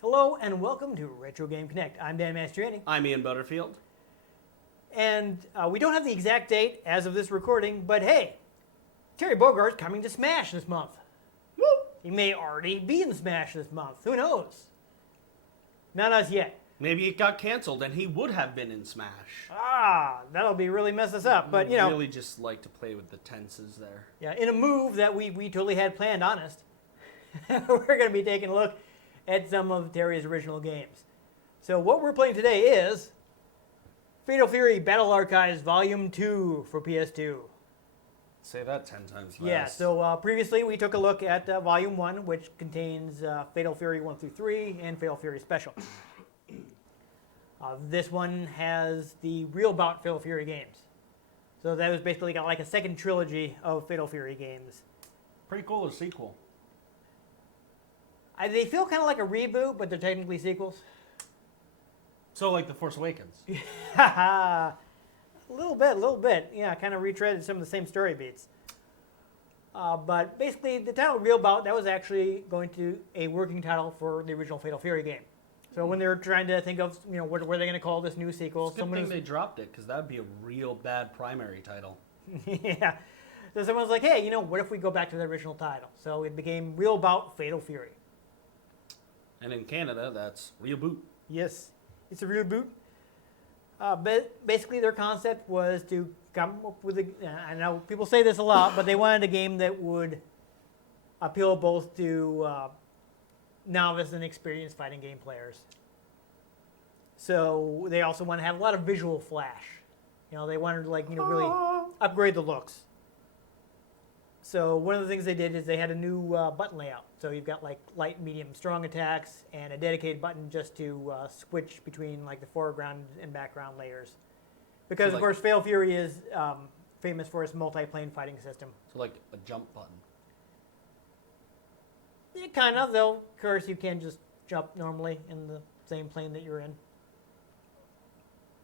Hello and welcome to Retro Game Connect. I'm Dan Mastriani. I'm Ian Butterfield. And we don't have the exact date as of this recording, but hey, Terry Bogart's coming to Smash this month. Woo! He may already be in Smash this month. Who knows? Not us yet. Maybe it got canceled and he would have been in Smash. That'll be really mess us up. But, you know. Really just like to play with the tenses there. Yeah, in a move that we totally had planned, honest. We're going to be taking a look at some of Terry's original games. So what we're playing today is Fatal Fury Battle Archives Volume 2 for PS2. Say that 10 times fast. Yeah, so previously we took a look at Volume 1, which contains Fatal Fury 1 through 3 and Fatal Fury Special. This one has the real bout Fatal Fury games. So that was basically got like a second trilogy of Fatal Fury games. Pretty cool a sequel. They feel kind of like a reboot, but they're technically sequels. So like The Force Awakens. A little bit. Yeah, kind of retreaded some of the same story beats. But basically, the title Real Bout, that was actually going to a working title for the original Fatal Fury game. So when they were trying to think of, you know, what were they going to call this new sequel? It's a good thing they dropped it, because that would be a real bad primary title. Yeah. So someone was like, hey, you know, what if we go back to the original title? So it became Real Bout Fatal Fury. And in Canada, that's Real Boot. Yes, it's a real boot. But basically their concept was to come up with I know people say this a lot, but they wanted a game that would appeal both to novice and experienced fighting game players. So they also want to have a lot of visual flash. You know, they wanted to, like, you know, really upgrade the looks. So one of the things they did is they had a new button layout. So you've got like light, medium, strong attacks, and a dedicated button just to switch between like the foreground and background layers. Because, of course, Fatal Fury is famous for its multi-plane fighting system. So like a jump button. Yeah, kind of, though. Of course, you can just jump normally in the same plane that you're in.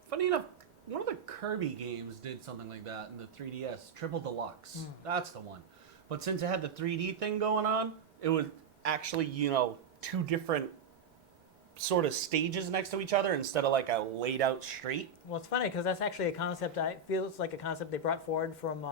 Funny enough, one of the Kirby games did something like that in the 3DS. Triple Deluxe. That's the one. But since it had the 3D thing going on, it was actually, you know, two different sort of stages next to each other instead of like a laid out street. Well, it's funny because that's actually a concept. Feels like a concept they brought forward from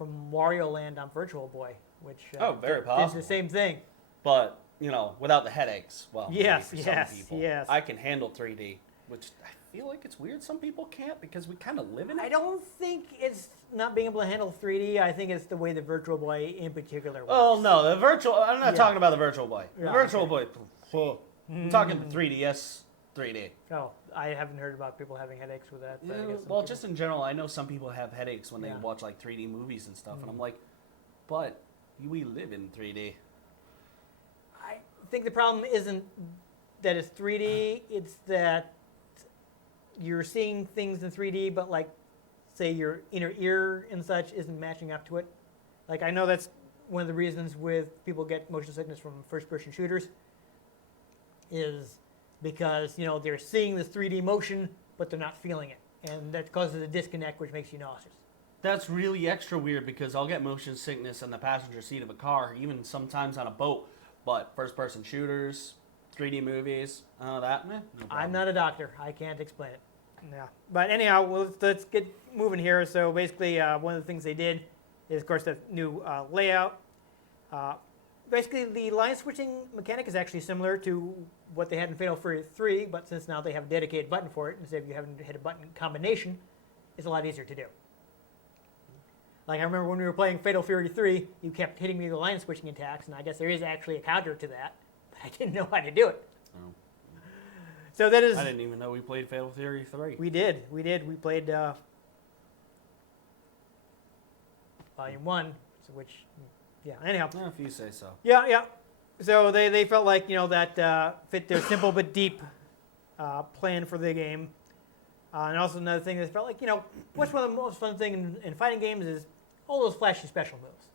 Wario Land on Virtual Boy, which very possible. is the same thing. But you know, without the headaches. Well, yes, maybe for some people. yes. I can handle 3D, which I feel like it's weird some people can't because we kind of live in it. I don't think it's not being able to handle 3D. I think it's the way the Virtual Boy in particular works. Oh no, the virtual. I'm not talking about the Virtual Boy. The Yeah, Virtual okay. Boy. I'm talking the 3DS 3D. Oh, I haven't heard about people having headaches with that. But I Yeah, guess some well, people- just in general, I know some people have headaches when they Yeah. watch like 3D movies and stuff, and I'm like, but we live in 3D. I think the problem isn't that it's 3D. It's that you're seeing things in 3D, but like, say your inner ear and such isn't matching up to it. Like, I know that's one of the reasons with people get motion sickness from first-person shooters is because, you know, they're seeing this 3D motion, but they're not feeling it. And that causes a disconnect, which makes you nauseous. That's really extra weird because I'll get motion sickness in the passenger seat of a car, even sometimes on a boat. But first-person shooters, 3D movies, no problem. I'm not a doctor. I can't explain it. Yeah. But anyhow, let's get moving here. So basically, one of the things they did is, of course, the new layout. Basically, the line switching mechanic is actually similar to what they had in Fatal Fury 3, but since now they have a dedicated button for it, instead of you having to hit a button combination, it's a lot easier to do. Like, I remember when we were playing Fatal Fury 3, you kept hitting me with the line switching attacks, and I guess there is actually a counter to that, but I didn't know how to do it. Oh. So that is... I didn't even know we played Fatal Fury 3. We did. We played Volume 1, which, yeah, anyhow. Yeah, if you say so. Yeah. So they felt like, you know, that fit their simple but deep plan for the game. And also another thing that felt like, you know, what's one of the most fun things in fighting games is all those flashy special moves.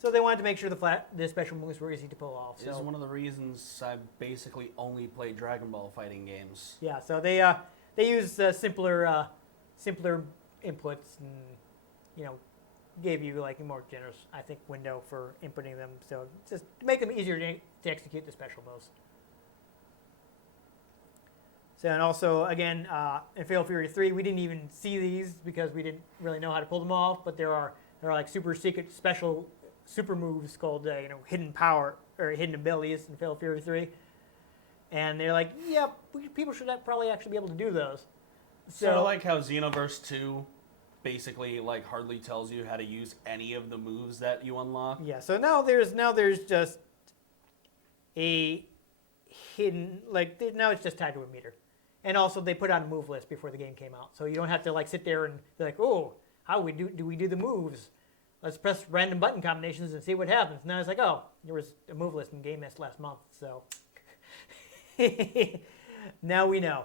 So they wanted to make sure the special moves were easy to pull off. It's one of the reasons I basically only play Dragon Ball fighting games. Yeah, so they use simpler inputs and, you know, gave you like a more generous, I think, window for inputting them. So just to make them easier to execute the special moves. So and also again in Fatal Fury 3, we didn't even see these because we didn't really know how to pull them off. But there are like super secret special super moves called hidden power or hidden abilities in Fatal Fury 3. And they're like, yep, people should probably actually be able to do those. Sort of like how Xenoverse 2 basically like hardly tells you how to use any of the moves that you unlock. Yeah, so now there's just a hidden, like, now it's just tied to a meter. And also they put out a move list before the game came out. So you don't have to like sit there and be like, oh, how do we do the moves? Let's press random button combinations and see what happens. Now it's like, oh, there was a move list in Game Nest last month, so now we know.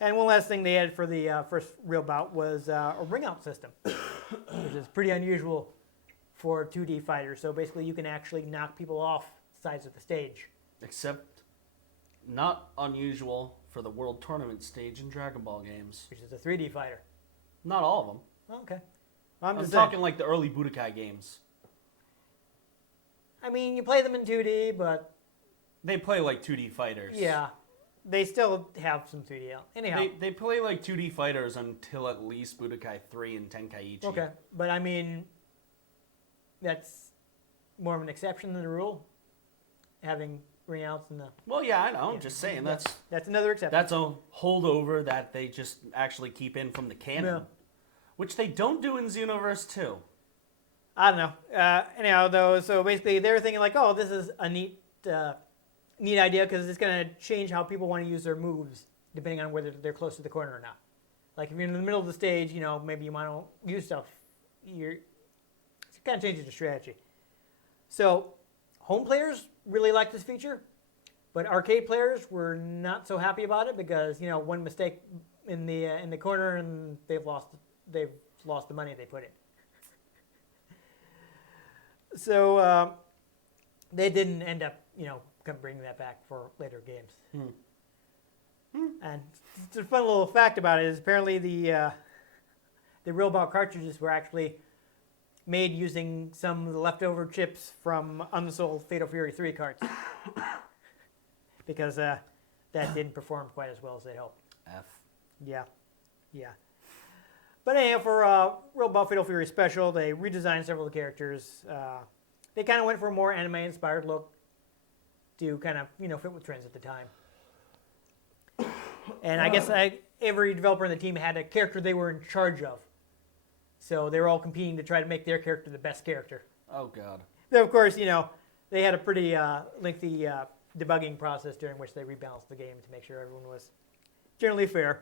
And one last thing they had for the first real bout was a ring-out system, which is pretty unusual for 2D fighters. So basically you can actually knock people off sides of the stage. Except not unusual for the World Tournament stage in Dragon Ball games. Which is a 3D fighter. Not all of them. Oh, okay. I'm talking like the early Budokai games. I mean, you play them in 2D, but... They play like 2D fighters. Yeah. They still have some 3D out. Anyhow. They play like 2D fighters until at least Budokai 3 and Tenkaichi. Okay. But I mean, that's more of an exception than the rule. Having ring-outs in the... Well, yeah, I know. I'm just saying. That's another exception. That's a holdover that they just actually keep in from the canon. Yeah. Which they don't do in Xenoverse 2. I don't know. Anyhow, though, so basically they're thinking like, oh, this is a neat idea because it's going to change how people want to use their moves depending on whether they're close to the corner or not. Like if you're in the middle of the stage, maybe you might not use stuff. It kind of changes the strategy. So home players really like this feature, but arcade players were not so happy about it because one mistake in the corner and they've lost the money they put in. So they didn't end up bringing that back for later games. And the fun little fact about it is apparently the real ball cartridges were actually made using some of the leftover chips from unsold Fatal Fury 3 carts because that didn't perform quite as well as they'd hoped. Yeah. But anyhow, for Real Ball Fatal Fury Special, they redesigned several of the characters. They kind of went for a more anime-inspired look to kind of fit with trends at the time. And I guess every developer in the team had a character they were in charge of. So they were all competing to try to make their character the best character. Oh, God. Though, of course, they had a pretty lengthy debugging process during which they rebalanced the game to make sure everyone was generally fair.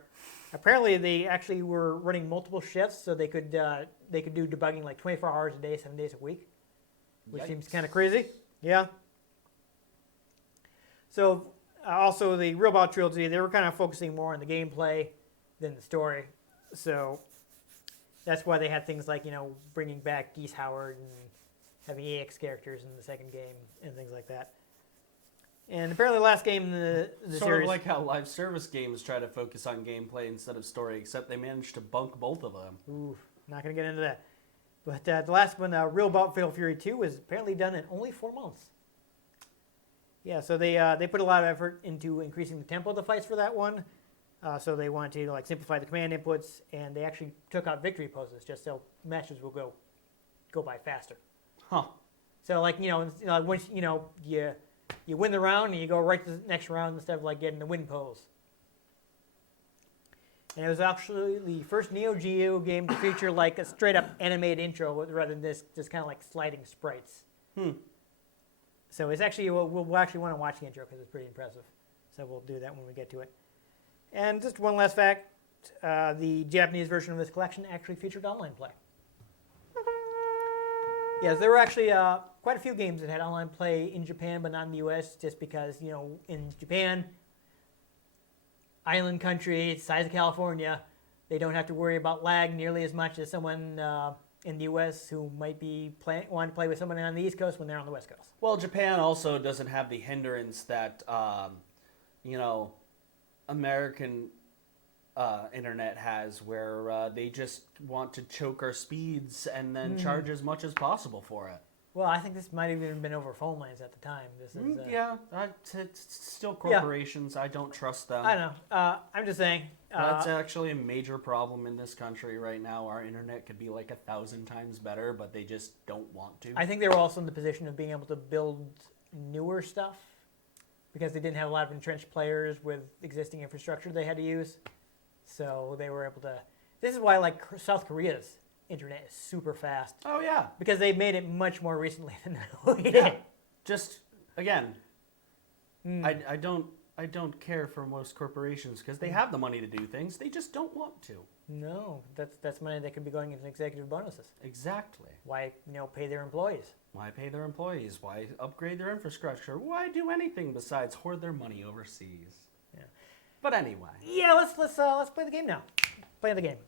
Apparently, they actually were running multiple shifts, so they could do debugging like 24 hours a day, 7 days a week, which seems kind of crazy. Yeah. So also the Real Ball trilogy, they were kind of focusing more on the gameplay than the story. So that's why they had things like bringing back Geese Howard and having EX characters in the second game and things like that. And apparently the last game in the series... Sort of like how live service games try to focus on gameplay instead of story, except they managed to bunk both of them. Ooh, not going to get into that. But the last one, Real Ball Fatal Fury 2, was apparently done in only 4 months. Yeah, so they put a lot of effort into increasing the tempo of the fights for that one. So they wanted to simplify the command inputs, and they actually took out victory poses just so matches will go by faster. Huh. So once you win the round and you go right to the next round instead of getting the win pose. And it was actually the first Neo Geo game to feature a straight up animated intro rather than this just kind of sliding sprites. So it's actually we'll actually want to watch the intro because it's pretty impressive. So we'll do that when we get to it. And just one last fact: the Japanese version of this collection actually featured online play. Yes, there were actually quite a few games that had online play in Japan, but not in the U.S. Just because in Japan, island country, size of California, they don't have to worry about lag nearly as much as someone in the U.S. who might be wanting to play with someone on the East Coast when they're on the West Coast. Well, Japan also doesn't have the hindrance that American internet has, where they just want to choke our speeds and then charge as much as possible for it. Well, I think this might have even been over phone lines at the time. This is Yeah, it's still corporations. I don't trust them. I don't know. I'm just saying. That's actually a major problem in this country right now. Our internet could be like 1,000 times better, but they just don't want to. I think they were also in the position of being able to build newer stuff because they didn't have a lot of entrenched players with existing infrastructure they had to use. So they were able to. This is why, like, South Korea's internet is super fast. Oh yeah, Because they made it much more recently than we did. yeah. Just again, I don't care for most corporations because they have the money to do things. They just don't want to. No, that's money that could be going into executive bonuses. Exactly. Why pay their employees? Why pay their employees? Why upgrade their infrastructure? Why do anything besides hoard their money overseas? Yeah. But anyway. Yeah, let's play the game now. Play the game.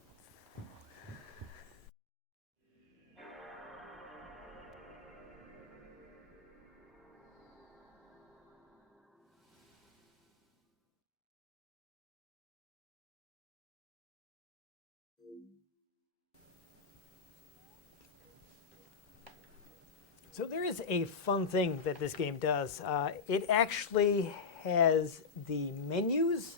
So there is a fun thing that this game does. It actually has the menus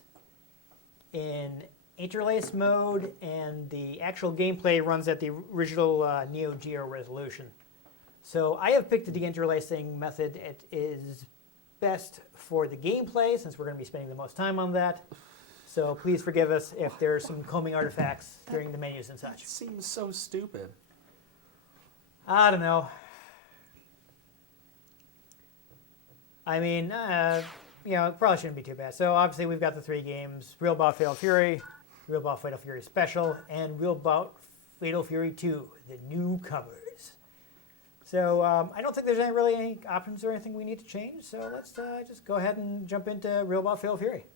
in interlace mode, and the actual gameplay runs at the original Neo Geo resolution. So I have picked the interlacing method. It is best for the gameplay, since we're going to be spending the most time on that. So please forgive us if there are some combing artifacts during the menus and such. It seems so stupid. I don't know. I mean, it probably shouldn't be too bad. So obviously we've got the 3 games: Real Bout Fatal Fury, Real Bout Fatal Fury Special, and Real Bout Fatal Fury 2, the newcomers. So I don't think there's really any options or anything we need to change. So let's just go ahead and jump into Real Bout Fatal Fury.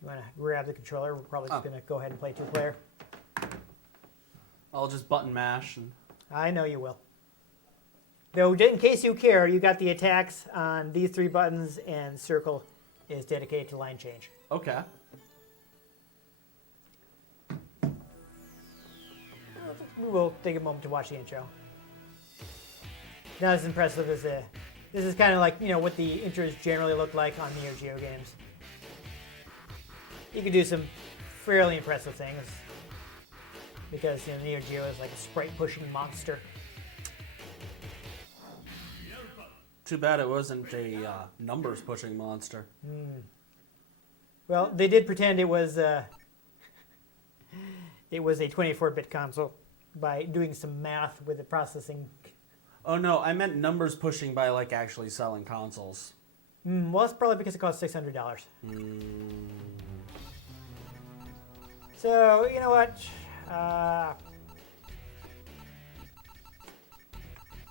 You want to grab the controller? We're probably just going to go ahead and play 2-player. I'll just button mash and. I know you will. Though, in case you care, you got the attacks on these 3 buttons, and circle is dedicated to line change. Okay. We will take a moment to watch the intro. Not as impressive as this is kind of like, what the intros generally look like on Neo Geo games. You can do some fairly impressive things because Neo Geo is like a sprite pushing monster. Too bad it wasn't a numbers pushing monster. Well, they did pretend it was a 24-bit console by doing some math with the processing. Oh no, I meant numbers pushing by like actually selling consoles. Well, that's probably because it cost $600. So, you know what?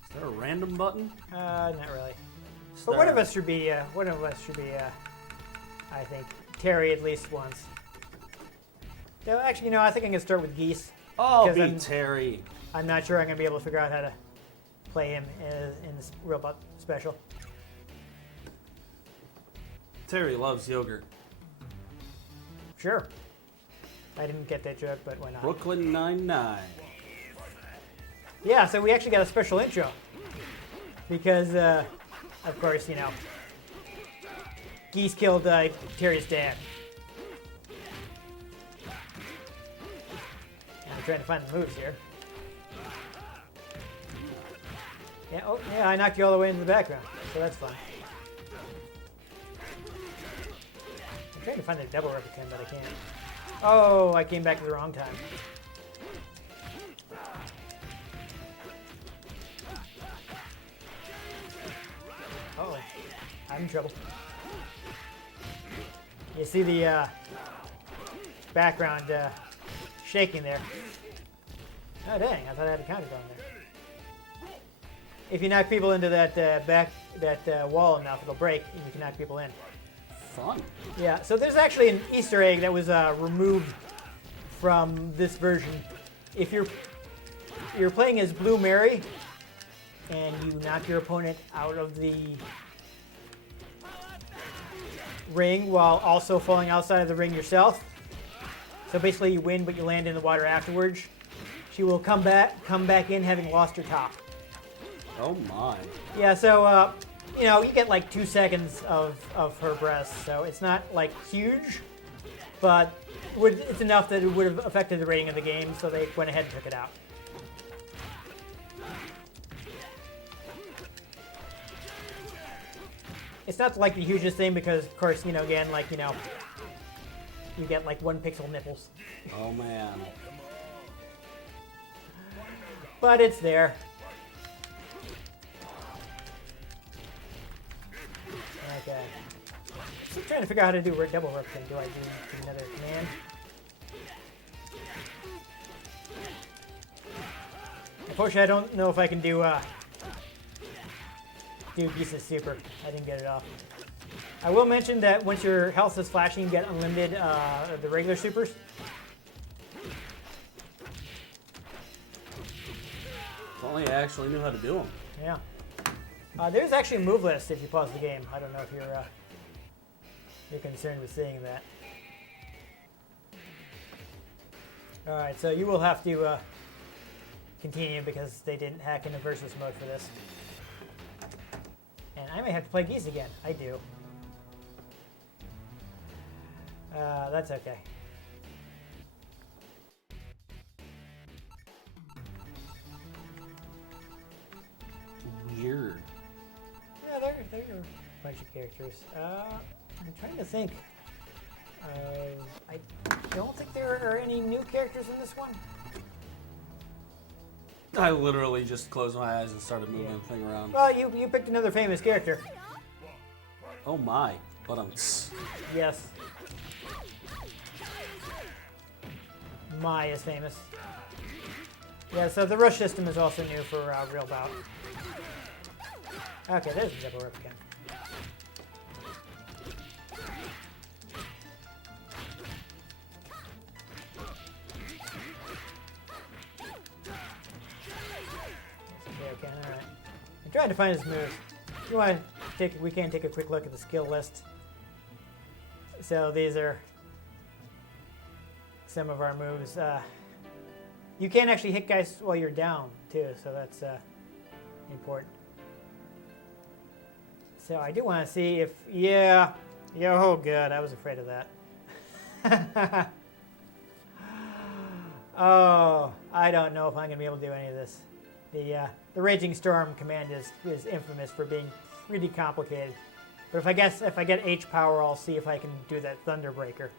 Is there a random button? Not really. But one of us should be, I think, Terry at least once. No, actually, I think I'm going to start with Geese. Oh, be Terry. I'm not sure I'm going to be able to figure out how to play him in this Robot Special. Terry loves yogurt. Sure. I didn't get that joke, but why not? Brooklyn Nine-Nine. Yeah, so we actually got a special intro. Because, of course, Geese killed Terry's dad. I'm trying to find the moves here. Yeah, oh, yeah, I knocked you all the way into the background, so that's fun. I'm trying to find the double replicant, but I can't. Oh, I came back at the wrong time. Oh, I'm in trouble. You see the background shaking there. Oh dang, I thought I had a counter on there. If you knock people into that wall enough, it'll break and you can knock people in. Fun. Yeah, so there's actually an Easter egg that was removed from this version. If you're playing as Blue Mary and you knock your opponent out of the ring while also falling outside of the ring yourself. So basically you win, but you land in the water afterwards. She will come back in having lost her top. Oh my. Yeah, so, you know, you get like 2 seconds of her breasts, so it's not like huge, but it's enough that it would have affected the rating of the game, so they went ahead and took it out. It's not like the hugest thing because, of course, you know, again, like, you know, you get like 1 pixel nipples. Oh man. But it's there. Okay. I'm trying to figure out how to do double rope thing. Do I do another command? Unfortunately, I don't know if I can do Geese's super. I didn't get it off. I will mention that once your health is flashing, you get unlimited the regular supers. If only I actually knew how to do them. Yeah. There's actually a move list if you pause the game. I don't know if you're concerned with seeing that. All right, so you will have to continue because they didn't hack into versus mode for this. And I may have to play Geese again. I do. That's okay. Weird. Yeah, there are a bunch of characters. I'm trying to think. I don't think there are any new characters in this one. I literally just closed my eyes and started moving the thing around. Well, you picked another famous character. Oh my. But I'm... Yes. Mai is famous. Yeah, so the rush system is also new for Real Bout. Okay, there's the double rip again. Okay, alright. I'm trying to find his moves. If you want to we can take a quick look at the skill list. So these are some of our moves. You can actually hit guys while you're down too, so that's important. So I do want to see if, yeah, oh good, I was afraid of that. Oh, I don't know if I'm going to be able to do any of this. The Raging Storm command is infamous for being really complicated. But if I get H power, I'll see if I can do that Thunderbreaker.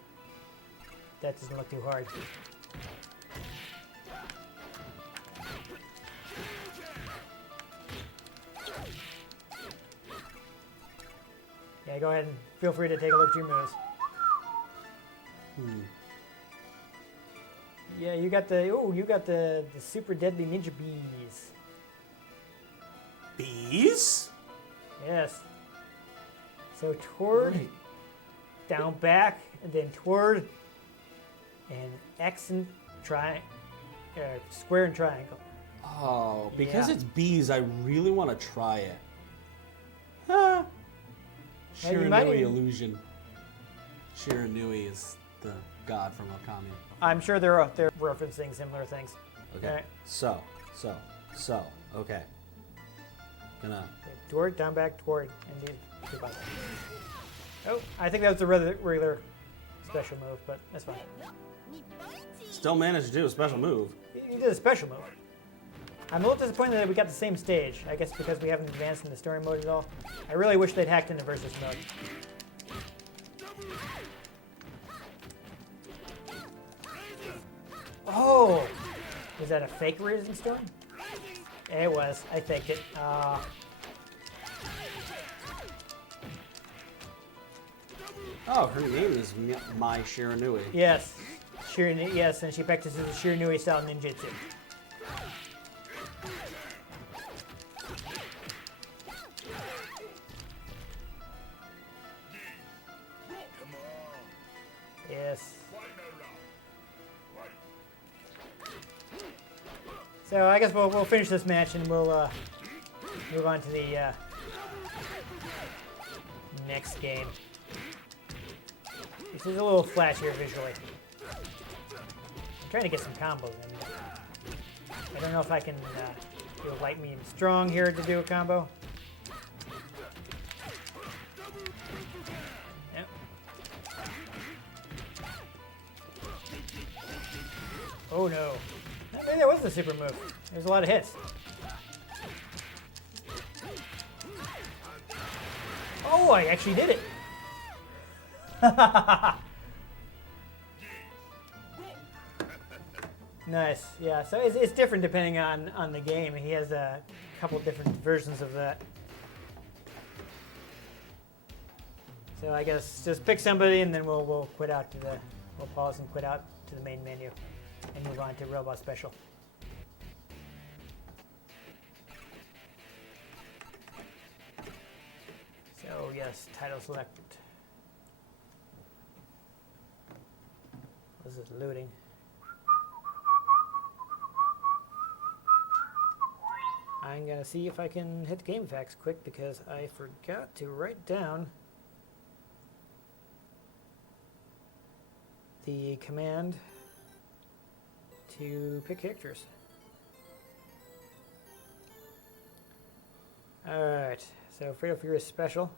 That doesn't look too hard. Yeah, go ahead and feel free to take a look at your moves. Yeah, you got the super deadly ninja bees. Bees? Yes. So toward, Right. down back, and then toward, and X and square and triangle. Oh, because Yeah. it's bees, I really want to try it. Huh. Hey, you might Shiranui even- illusion. Shiranui is the god from Okami. I'm sure they're referencing similar things. Okay. Alright. So. Okay. Gonna. Toward, down, back, toward, and these two buttons. Oh, I think that was the regular special move, but that's fine. Still managed to do a special move. You did a special move. I'm a little disappointed that we got the same stage. I guess because we haven't advanced in the story mode at all. I really wish they'd hacked into versus mode. Oh! Was that a fake Risen Storm? It was. I faked it. Oh, her name is Mai Shiranui. Yes. Yes, and she practices the Shiranui style ninjutsu. Yes. So I guess we'll finish this match and we'll move on to the next game. This is a little flashier visually. I'm trying to get some combos in. I don't know if I can do a light, medium, strong here to do a combo. Yep. Oh no. Maybe that was the super move. There's a lot of hits. Oh, I actually did it. Nice. Yeah, so it's different depending on the game. He has a couple different versions of that. So I guess just pick somebody and then we'll quit out to we'll pause and quit out to the main menu and move on to Robot Special. So yes, title select. This is looting. I'm gonna see if I can hit the game facts quick because I forgot to write down the command to pick characters. Alright, so Fatal Fury Special.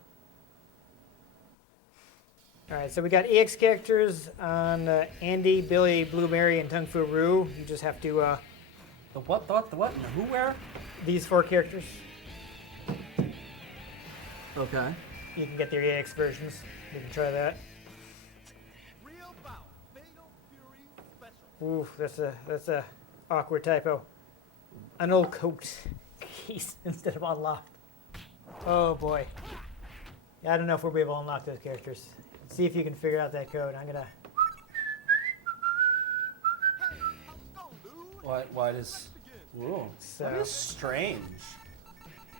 Alright, so we got EX characters on Andy, Billy, Blueberry, and Tung Fu Roo. You just have to... The what, and the who, where? These 4 characters. Okay. You can get their EX versions. You can try that. Ooh, that's a awkward typo. An old coat case instead of unlocked. Oh boy. Yeah, I don't know if we'll be able to unlock those characters. See if you can figure out that code. I'm gonna. Why does? Ooh, So- that is strange.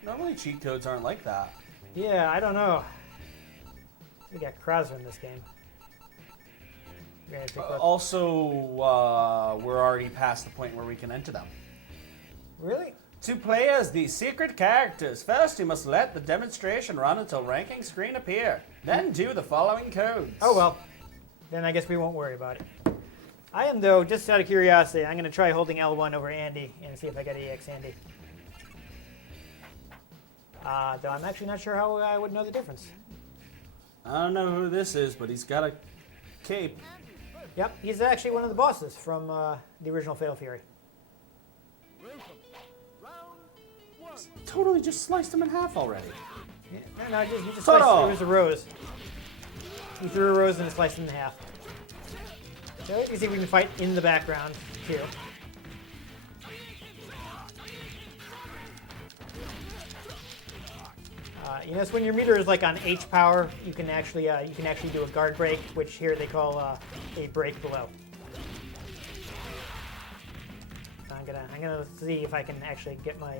Normally cheat codes aren't like that. Yeah, I don't know. We got Krauser in this game. We're gonna pick up- Also, we're already past the point where we can enter them. Really? To play as the secret characters, first you must let the demonstration run until ranking screen appear. Then do the following codes. Oh well. Then I guess we won't worry about it. I am though, just out of curiosity, I'm gonna try holding L1 over Andy and see if I get EX Andy. Though I'm actually not sure how I would know the difference. I don't know who this is, but he's got a cape. Yep, he's actually one of the bosses from the original Fatal Fury. Totally just sliced him in half already. Yeah, no, he just Hold sliced, on. it was a rose. He threw a rose and sliced it in half. So you can see we can fight in the background too. You notice when your meter is like on H power, you can actually do a guard break, which here they call a break below. So I'm gonna see if I can actually get my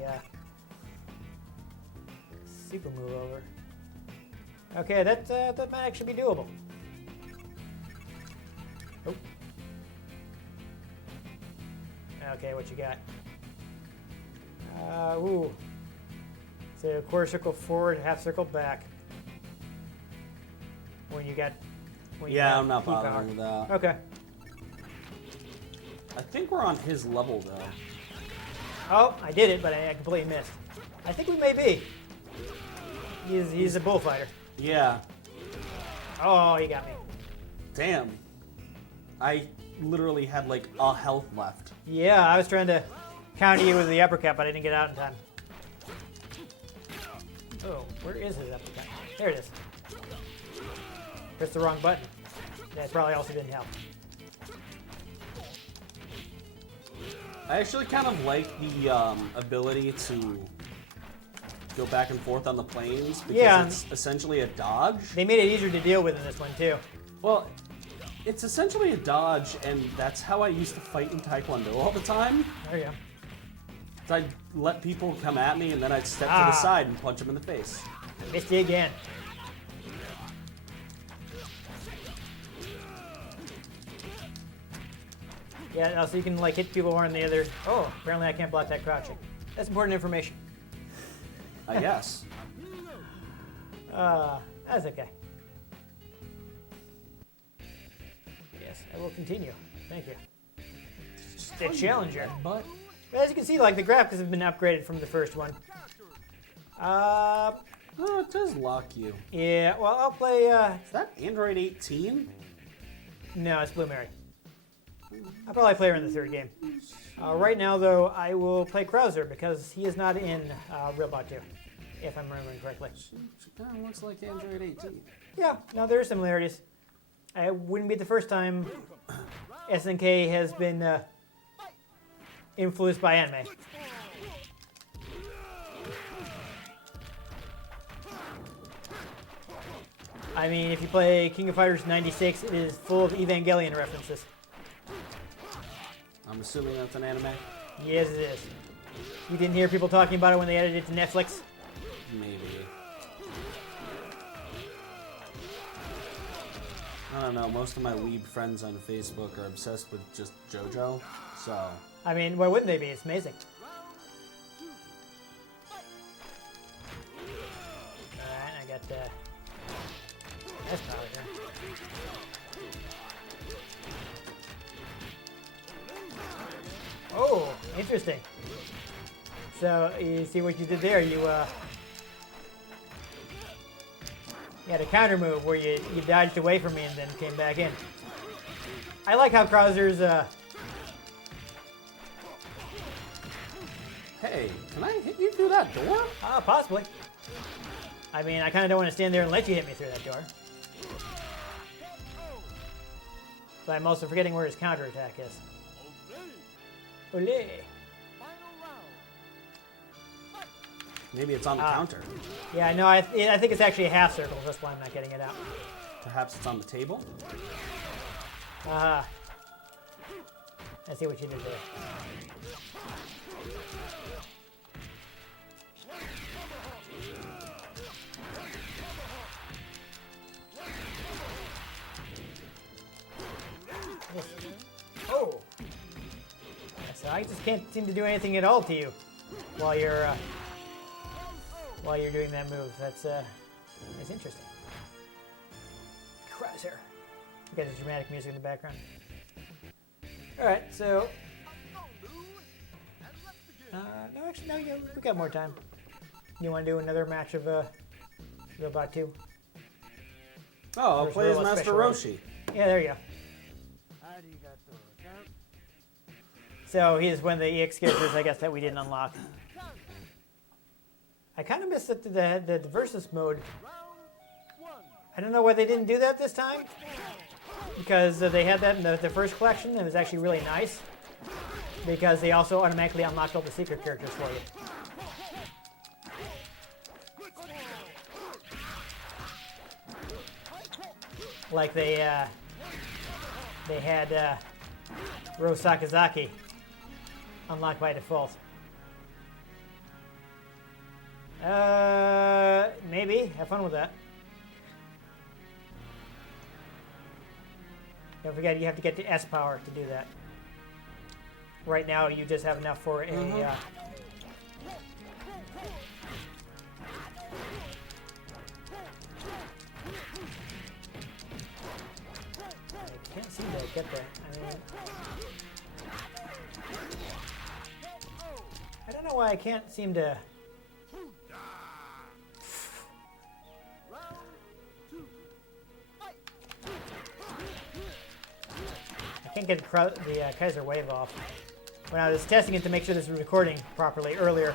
super move over. Okay, that might actually be doable. Oh. Okay, what you got? Ooh. So quarter circle forward, half circle back. When you got. Yeah, I'm not key power. bothering with that. Okay. I think we're on his level though. Oh, I did it, but I completely missed. I think we may be. He's a bullfighter. Yeah. Oh, he got me. Damn. I literally had like a health left. Yeah, I was trying to counter you with the uppercut, but I didn't get out in time. Oh, where is his uppercut? There it is. Pressed the wrong button. That probably also didn't help. I actually kind of like the ability to go back and forth on the planes because Yeah. it's essentially a dodge. They made it easier to deal with in this one too. Well, it's essentially a dodge, and that's how I used to fight in Taekwondo all the time. There you go. I'd let people come at me, and then I'd step to the side and punch them in the face. Missed you again. Yeah, also you can like hit people more on the other. Oh, apparently I can't block that crouching. That's important information. Yes. That's okay. Yes, I will continue. Thank you. The Challenger. But As you can see, like the graphics have been upgraded from the first one. oh, it does lock you. Yeah. Well, I'll play. Is that Android 18? No, it's Blue Mary. I'll probably play her in the third game. Right now, though, I will play Krauser because he is not in Realbot 2, if I'm remembering correctly. She kind of looks like Android 18. Yeah, no, there are similarities. It wouldn't be the first time SNK has been influenced by anime. I mean, if you play King of Fighters 96, it is full of Evangelion references. I'm assuming that's an anime? Yes, it is. You didn't hear people talking about it when they added it to Netflix? Maybe. I don't know, most of my weeb friends on Facebook are obsessed with just JoJo, so... I mean, why wouldn't they be? It's amazing. Alright, I got that's power here. Oh, interesting. So, you see what you did there? You had a counter move where you dodged away from me and then came back in. I like how Krauser's Hey, can I hit you through that door? possibly. I mean, I kind of don't want to stand there and let you hit me through that door. But I'm also forgetting where his counterattack is. Olé. Maybe it's on the counter. Yeah, no, I think it's actually a half circle. That's why I'm not getting it out. Perhaps it's on the table? I see what you did there. Oh! So I just can't seem to do anything at all to you while you're doing that move. That's interesting. Krauser. We got the dramatic music in the background. All right, so no, actually, no. Yeah, we got more time. You want to do another match of Robot 2? Oh, I'll There's play as Robot Master Special, right? Roshi. Yeah, there you go. So he's one of the EX characters, I guess, that we didn't unlock. I kind of missed the versus mode. I don't know why they didn't do that this time. Because they had that in the first collection. It was actually really nice. Because they also automatically unlocked all the secret characters for you. Like they had Rose Sakazaki unlocked by default. Maybe. Have fun with that. Don't forget, you have to get to S power to do that. Right now, you just have enough for a... I can't seem to get there. I mean... I don't know why I can't seem to... I can't get the Kaiser wave off. When I was testing it to make sure this was recording properly earlier,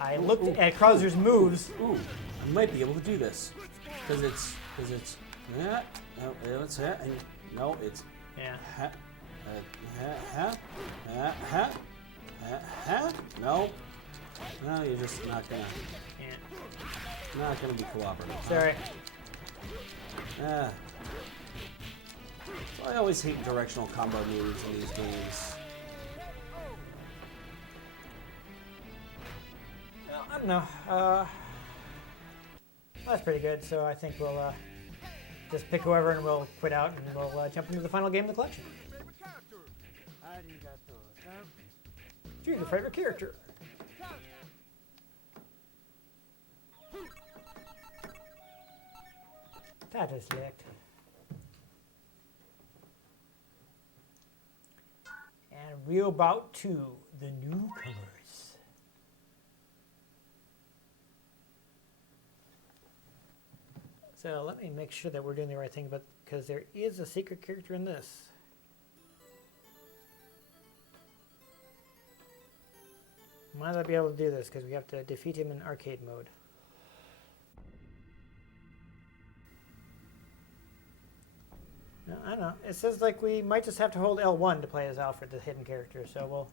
I looked at Krauser's moves. Ooh, I might be able to do this. Because it's, yeah, no, it's, and no, it's, Yeah. No, no, you're just not gonna be cooperative. Sorry. Huh? I always hate directional combo moves in these games. Well, I don't know. That's pretty good. So I think we'll just pick whoever and we'll quit out and we'll jump into the final game of the collection. Choose your favorite character. That is select. And we're about to the newcomers. So let me make sure that we're doing the right thing, but because there is a secret character in this. Might not be able to do this because we have to defeat him in arcade mode. No, I don't know. It says like we might just have to hold L1 to play as Alfred, the hidden character. So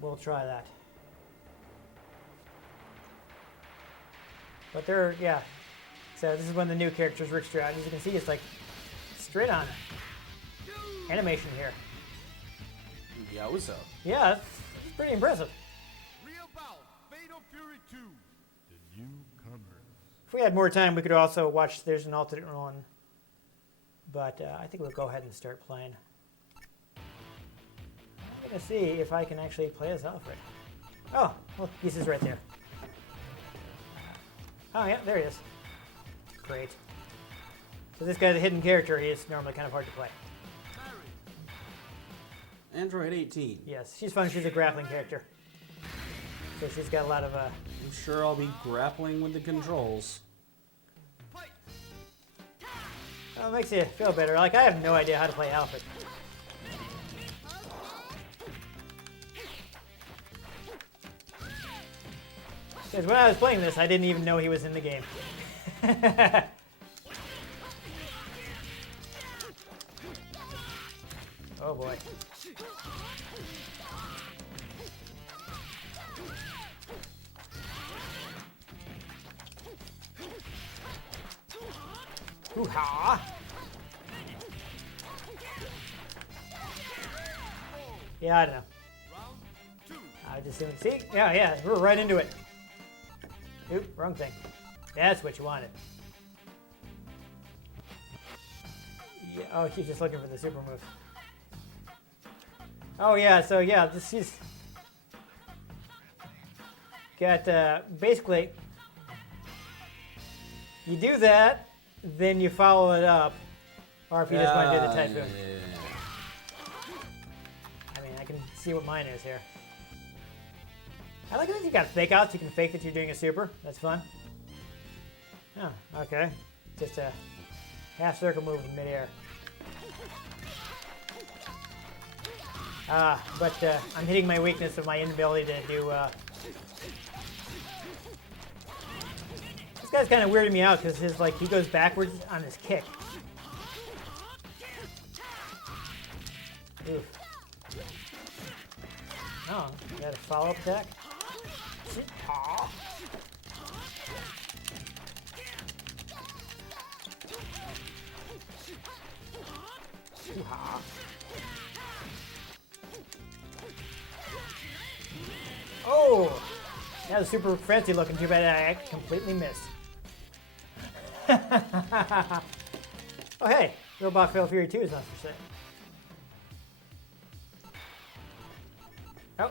we'll try that. But yeah. So this is when the new characters Rick out. As you can see, it's like straight on animation here. Yowza. Yeah, it's pretty impressive. The newcomers. If we had more time, we could also watch. There's an alternate one. But I think we'll go ahead and start playing. I'm going to see if I can actually play as Alfred. Oh, well, this is right there. Oh, yeah, there he is. Great. So this guy's a hidden character. He is normally kind of hard to play. Android 18. Yes, she's fun. She's a grappling character. So she's got a lot of... I'm sure I'll be grappling with the controls. Well, it makes you feel better. Like, I have no idea how to play Alfred. Because when I was playing this, I didn't even know he was in the game. Oh boy. Hoo-ha! Yeah, I don't know. I just didn't see. Yeah, we're right into it. Oop, wrong thing. That's what you wanted. Yeah, oh, she's just looking for the super move. Oh yeah, so yeah, she's got basically you do that, then you follow it up, or if you just want to do the typhoon. I mean, I can see what mine is here. I like that you got fake outs. You can fake that you're doing a super. That's fun. Oh, okay. Just a half circle move in midair. But I'm hitting my weakness of my inability to do... This guy's kind of weirding me out because he goes backwards on his kick. Oof. Oh, you got a follow-up attack? Aw. Ooh-ha. Oh! That was super fancy looking. Too bad I completely missed. Oh hey, Robot Fail Fury 2 is on for sale. Oh.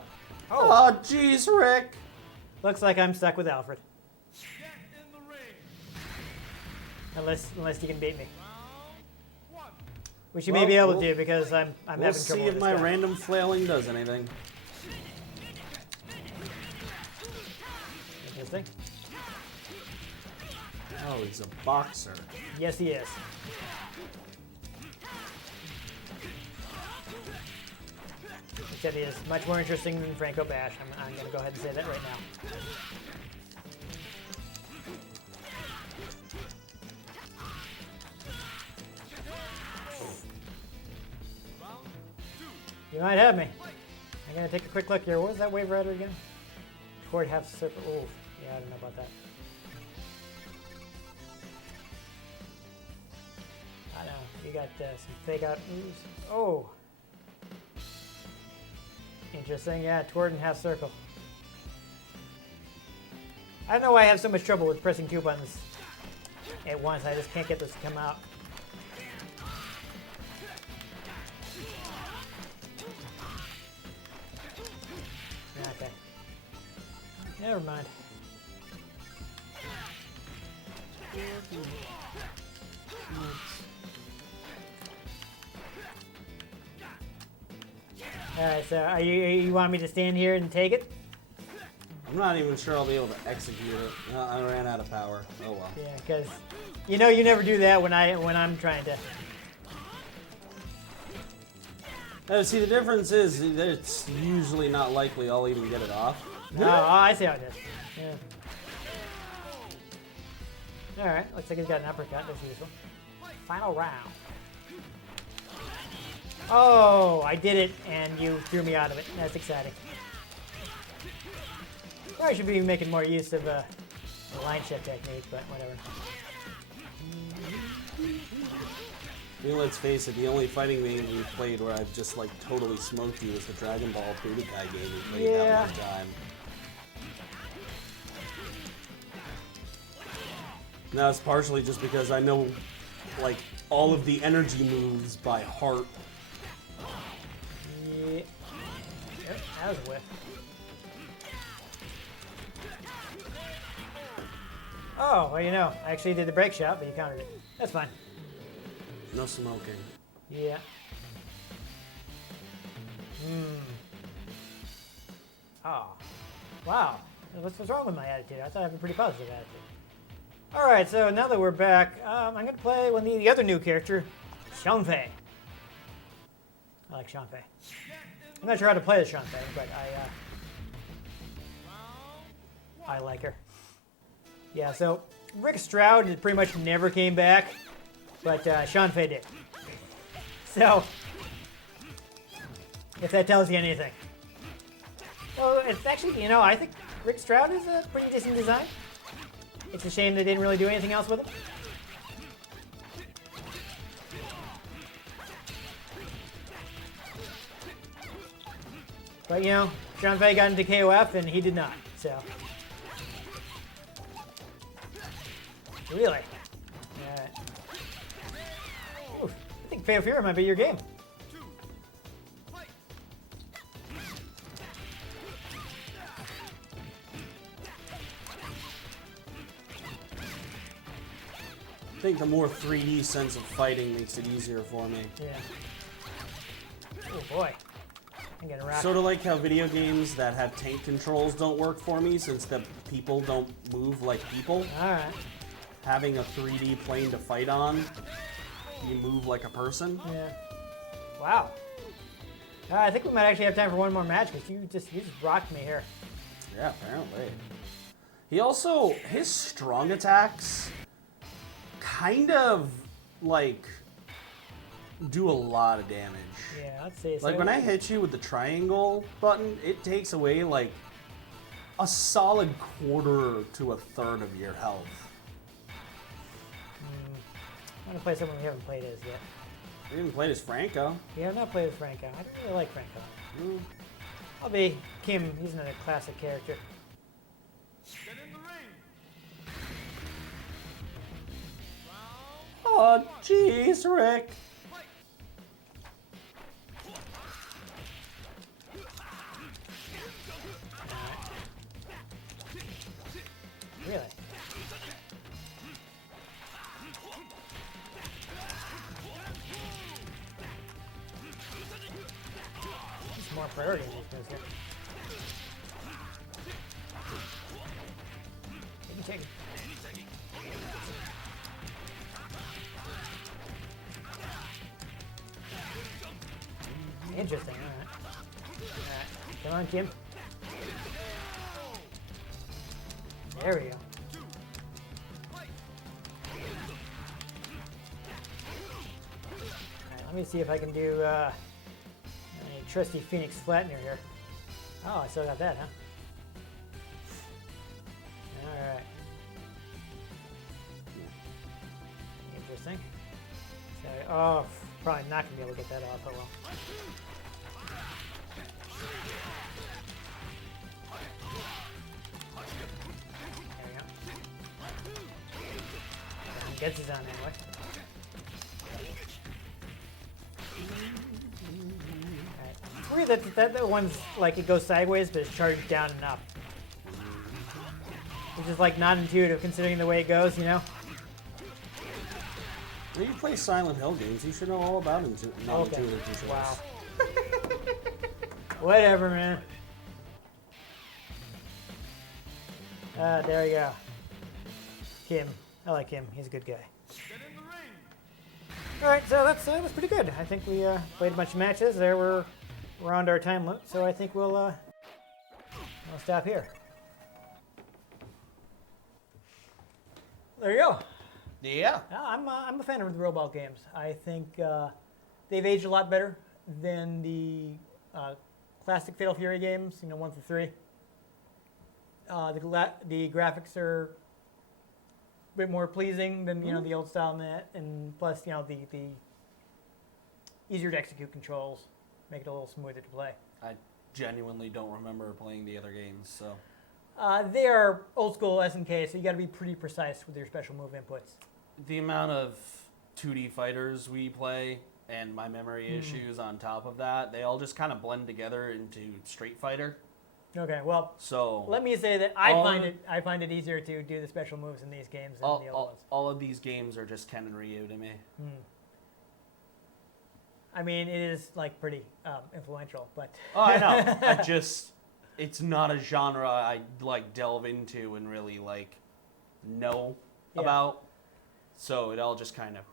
Oh, jeez, Rick. Looks like I'm stuck with Alfred. Unless you can beat me. Which you may be able to do because I'm having trouble We'll see if with my this guy. random flailing does anything. Interesting. Oh, he's a boxer. Yes, he is. Except he is much more interesting than Franco Bash. I'm going to go ahead and say that right now. You might have me. I'm going to take a quick look here. What was that Wave Rider again? Toward half circle. Oh, yeah, I don't know about that. I know. You got some fake out moves. Oh. Interesting. Yeah, toward and half circle. I don't know why I have so much trouble with pressing two buttons at once. I just can't get this to come out. Okay. Never mind. Alright, so you want me to stand here and take it? I'm not even sure I'll be able to execute it. I ran out of power. Oh well. Yeah, because you know you never do that when I'm trying to. See, the difference is that it's usually not likely I'll even get it off. Oh, I see how it is. Yeah. Alright, looks like he's got an uppercut as usual. Final round. Oh, I did it and you threw me out of it. That's exciting. Probably should be making more use of the line shift technique, but whatever. I mean, let's face it, the only fighting game we've played where I've just like totally smoked you was the Dragon Ball Budokai game we played that one time. Now it's partially just because I know like all of the energy moves by heart. Yeah. Yep, that was a whiff. Oh, well, you know, I actually did the break shot, but you countered it. That's fine. No smoking. Yeah. Oh. Wow. What's wrong with my attitude? I thought I had a pretty positive attitude. Alright, so now that we're back, I'm going to play the other new character, Shanfei. I like Shanfei. I'm not sure how to play as Shanfei, but I like her. Yeah, so Rick Stroud pretty much never came back, but Shanfei did. So, if that tells you anything. Well, it's actually, you know, I think Rick Stroud is a pretty decent design. It's a shame they didn't really do anything else with him. But, you know, Shanfei got into KOF and he did not, so. Really? Oof, I think Fatal Fury might be your game. I think the more 3D sense of fighting makes it easier for me. Yeah. Oh boy. I'm getting rocked. Sort of like how video games that have tank controls don't work for me since the people don't move like people. Alright. Having a 3D plane to fight on, you move like a person. Yeah. Wow. I think we might actually have time for one more match because you just rocked me here. Yeah, apparently. He also, his strong attacks kind of like do a lot of damage. Yeah, let's see. Like when I hit you with the triangle button, it takes away like a solid quarter to a third of your health. I'm gonna play someone we haven't played as yet. We haven't played as Franco. We have not played as Franco. I don't really like Franco. I'll be Kim. He's another classic character. Oh, jeez, Rick. Really? There's more priority in these moves here. Take it. Interesting, alright. Come on, Kim. There we go. Alright, let me see if I can do a trusty Phoenix Flattener here. Oh, I still got that, huh? Alright. Interesting. So, oh, probably not going to be able to get that off, but well. There we go. Gets his on anyway. Alright. It's weird that one's like it goes sideways, but it's charged down and up. Which is like not intuitive considering the way it goes, you know? When you play Silent Hill games, you should know all about non-intuitive controls. Wow. Whatever, man. There we go. Kim. I like him. He's a good guy. All right, so that's pretty good. I think we played a bunch of matches. There we're on our time limit, so I think we'll stop here. There you go. Yeah. I'm a fan of the robot games. I think they've aged a lot better than the classic Fatal Fury games. 1 through 3. The graphics are a bit more pleasing than the old style net, and plus the easier to execute controls make it a little smoother to play. I genuinely don't remember playing the other games, so. They are old school SNK, so you got to be pretty precise with your special move inputs. The amount of 2D fighters we play and my memory issues on top of that, they all just kind of blend together into Street Fighter. Okay, well, So let me say that I find it easier to do the special moves in these games than the old ones. all of these games are just Ken and Ryu to me. I mean, it is like pretty influential, but Oh, I know. It's not a genre I like delve into and really like know about. So it all just kind of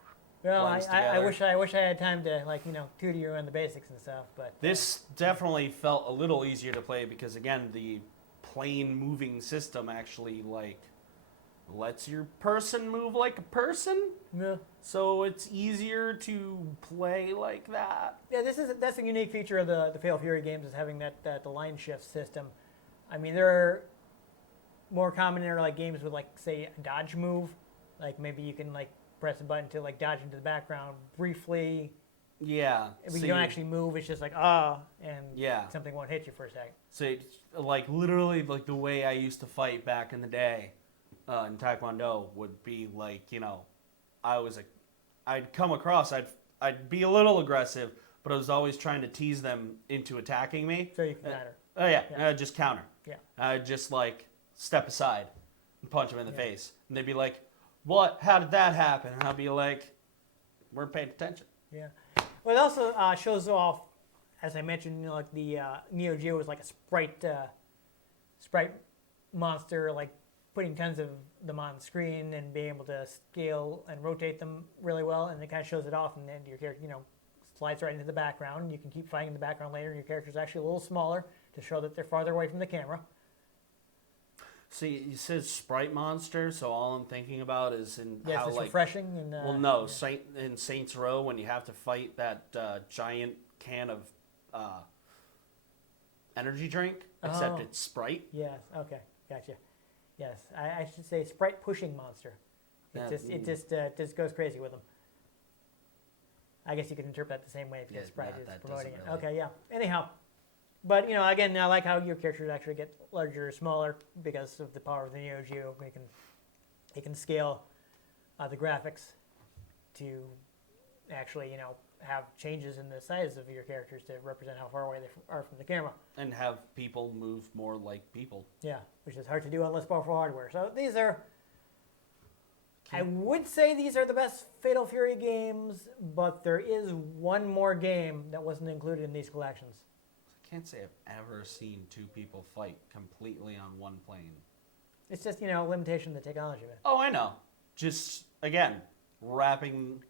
well, blends I together. wish I had time to tutor you on the basics and stuff, but This definitely felt a little easier to play because again, the plane moving system actually like lets your person move like a person. yeah. So it's easier to play like that. Yeah, that's a unique feature of the Fatal Fury games is having the line shift system. I mean, there are more common in like games with like say a dodge move, like maybe you can like press a button to like dodge into the background briefly. Yeah. But you don't actually move. It's just like and Yeah. something won't hit you for a second. So it's like literally like the way I used to fight back in the day in Taekwondo would be like, I'd come across, I'd be a little aggressive, but I was always trying to tease them into attacking me. So you can counter. Oh yeah, I'd just counter. Yeah. I'd just like step aside and punch them in the face. And they'd be like, what? How did that happen? And I'd be like, weren't paying attention. Yeah. Well, it also shows off, as I mentioned, like the Neo Geo was like a sprite monster, like putting tons of them on screen and being able to scale and rotate them really well, and it kind of shows it off, and then your character, slides right into the background, and you can keep fighting in the background later, and your character's actually a little smaller to show that they're farther away from the camera. See, you said sprite monster, so all I'm thinking about is Yes, how it's like refreshing. And, well, no, in Saints Row when you have to fight that giant can of energy drink, except it's Sprite. Yes. Okay. Gotcha. Yes, I should say sprite pushing monster. It just goes crazy with them. I guess you could interpret that the same way if Sprite is promoting it. Really. Okay, yeah. Anyhow, but again, I like how your characters actually get larger or smaller because of the power of the Neo Geo. It can scale the graphics to actually have changes in the size of your characters to represent how far away they are from the camera. And have people move more like people. Yeah, which is hard to do on less powerful hardware. So these are, I would say these are the best Fatal Fury games, but there is one more game that wasn't included in these collections. I can't say I've ever seen two people fight completely on one plane. It's just, limitation of the technology of it. Oh, I know. Just, again, wrapping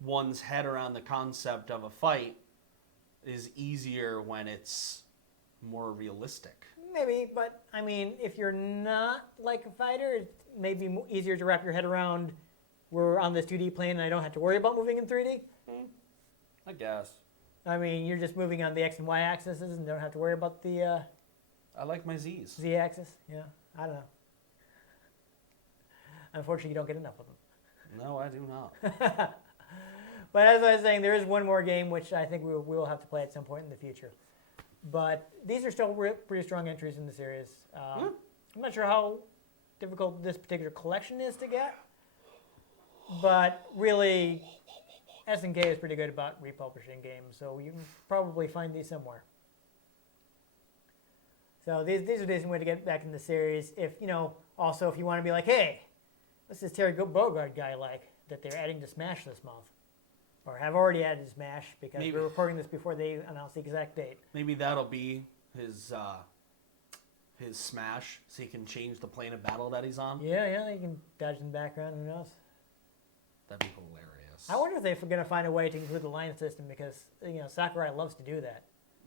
one's head around the concept of a fight is easier when it's more realistic. Maybe, but I mean, if you're not like a fighter, it may be easier to wrap your head around. We're on this 2D plane and I don't have to worry about moving in 3D. I guess. I mean, you're just moving on the X and Y axes and don't have to worry about the I like my Z's. Z axis. Yeah, I don't know. Unfortunately, you don't get enough of them. No, I do not. But as I was saying, there is one more game which I think we will have to play at some point in the future. But these are still pretty strong entries in the series. I'm not sure how difficult this particular collection is to get, but really, SNK is pretty good about republishing games, so you can probably find these somewhere. So these are a decent way to get back in the series. If also if you want to be like, hey, what's this Terry Bogard guy like that they're adding to Smash this month? or have already added Smash, because Maybe. we're recording this before they announce the exact date. Maybe that'll be his Smash, so he can change the plane of battle that he's on. Yeah, you can dodge in the background, who knows? That'd be hilarious. I wonder if they're going to find a way to include the line system, because, Sakurai loves to do that.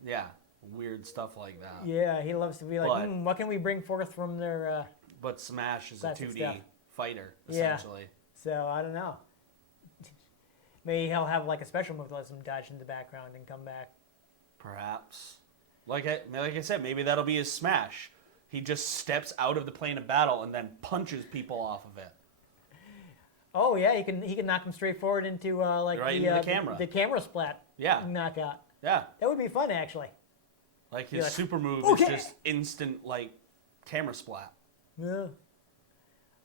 Yeah, weird stuff like that. Yeah, he loves to be like, But- what can we bring forth from their... But Smash is a Classic 2D stuff. fighter, Yeah. essentially. So, I don't know. Maybe he'll have like a special move that lets him dodge in the background and come back. Perhaps. Like I said, maybe that'll be his Smash. He just steps out of the plane of battle and then punches people off of it. Oh yeah, he can knock him straight forward into Right into the camera. The camera splat. Yeah. Knockout. Yeah. That would be fun, actually. Like his You're like, super move "Okay." is just instant, like, camera splat. Yeah.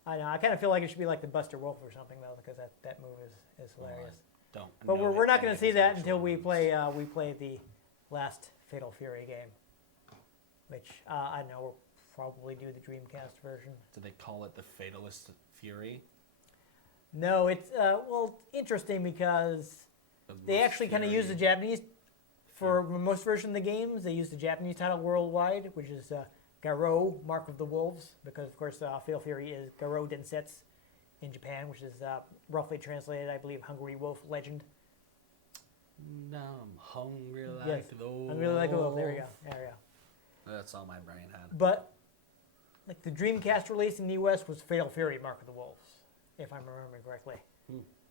I know. I kind of feel like it should be like the Buster Wolf or something though, because that move is hilarious. Don't. But know we're not any going of to see his that actual until we moves. play the last Fatal Fury game, which I don't know. We'll probably do the Dreamcast version. Do they call it the Fatalist Fury? No, it's interesting because they actually kind of use the Japanese for most version of the games. They use the Japanese title worldwide, which is Garou, Mark of the Wolves, because of course Fatal Fury is Garou Densetsu in Japan, which is roughly translated, I believe, Hungry Wolf Legend. No, I'm hungry like Yes, the wolf. I'm really like a wolf. There we go. That's all my brain had. But like the Dreamcast release in the US was Fatal Fury, Mark of the Wolves, if I'm remembering correctly.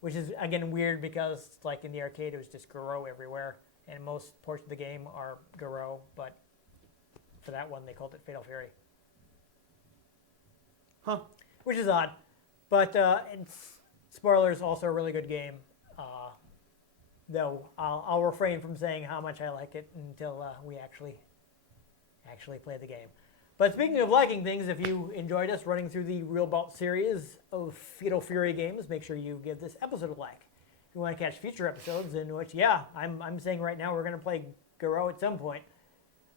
Which is again weird because like in the arcade it was just Garou everywhere, and most ports of the game are Garou, but for that one they called it Fatal Fury. Huh. Which is odd. But spoilers, also a really good game. Though I'll refrain from saying how much I like it until we actually play the game. But speaking of liking things, if you enjoyed us running through the Real Bout series of Fatal Fury games, make sure you give this episode a like. If you want to catch future episodes, in which, I'm saying right now we're going to play Garou at some point,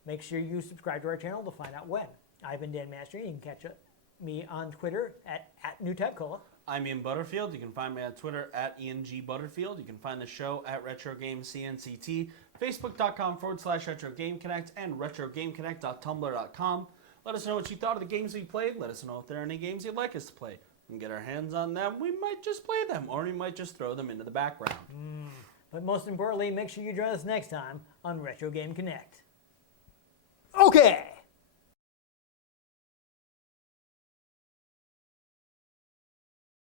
make sure you subscribe to our channel to find out when. I've been Dan Mastriani. You can catch me on Twitter at NewTypeCola. I'm Ian Butterfield. You can find me on Twitter at ENG Butterfield. You can find the show at RetroGameCNCT, Facebook.com/RetroGameConnect, and RetroGameConnect.tumblr.com. Let us know what you thought of the games we played. Let us know if there are any games you'd like us to play. We can get our hands on them. We might just play them, or we might just throw them into the background. But most importantly, make sure you join us next time on Retro Game Connect. Okay!